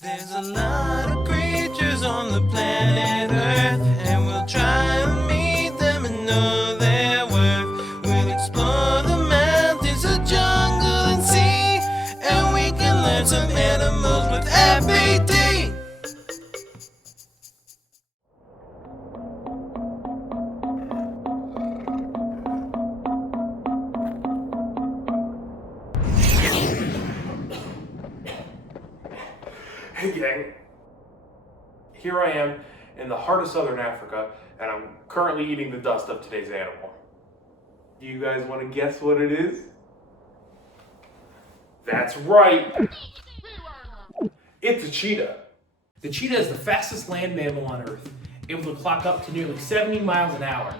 There's a lot of creatures on the planet Earth, and we'll try and meet them and know their worth. We'll explore the mountains, the jungle and sea, and we can learn some animals with FAD. Hey gang, here I am in the heart of southern Africa, and I'm currently eating the dust of today's animal. Do you guys want to guess what it is? That's right! It's a cheetah. The cheetah is the fastest land mammal on Earth, able to clock up to nearly 70 miles an hour.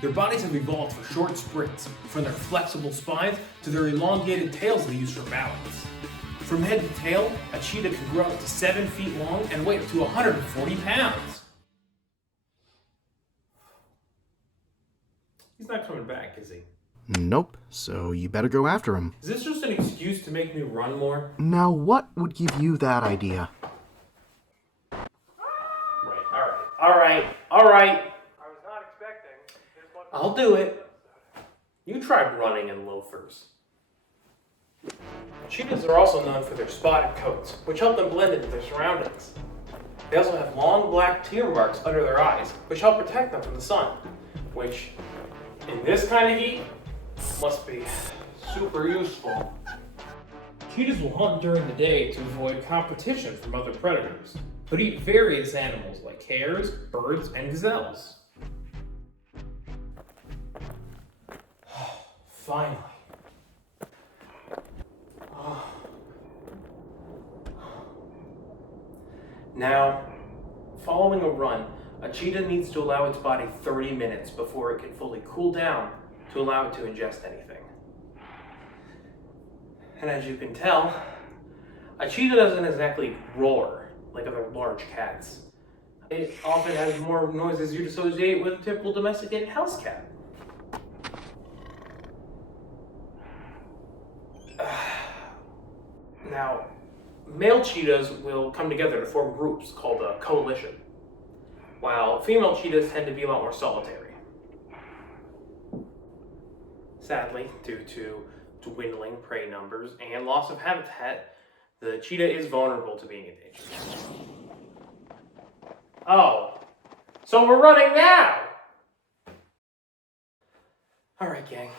Their bodies have evolved for short sprints, from their flexible spines to their elongated tails they use for balance. From head to tail, a cheetah can grow up to 7 feet long and weigh up to 140 pounds. He's not coming back, is he? Nope, so you better go after him. Is this just an excuse to make me run more? Now, what would give you that idea? All right. I was not expecting this much. I'll do it. You tried running in loafers. Cheetahs are also known for their spotted coats, which help them blend into their surroundings. They also have long black tear marks under their eyes, which help protect them from the sun, which, in this kind of heat, must be super useful. Cheetahs will hunt during the day to avoid competition from other predators, but eat various animals like hares, birds, and gazelles. Finally. Now, following a run, a cheetah needs to allow its body 30 minutes before it can fully cool down to allow it to ingest anything. And as you can tell, a cheetah doesn't exactly roar like other large cats. It often has more noises you'd associate with a typical domesticated house cat. Now, male cheetahs will come together to form groups called a coalition, while female cheetahs tend to be a lot more solitary. Sadly, due to dwindling prey numbers and loss of habitat, the cheetah is vulnerable to being endangered. Oh, so we're running now! Alright gang,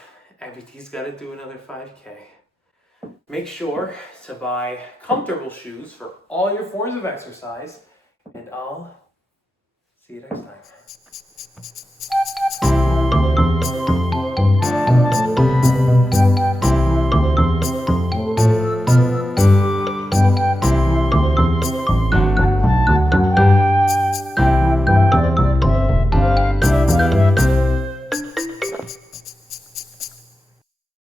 MVT's gotta do another 5K. Make sure to buy comfortable shoes for all your forms of exercise, and I'll see you next time.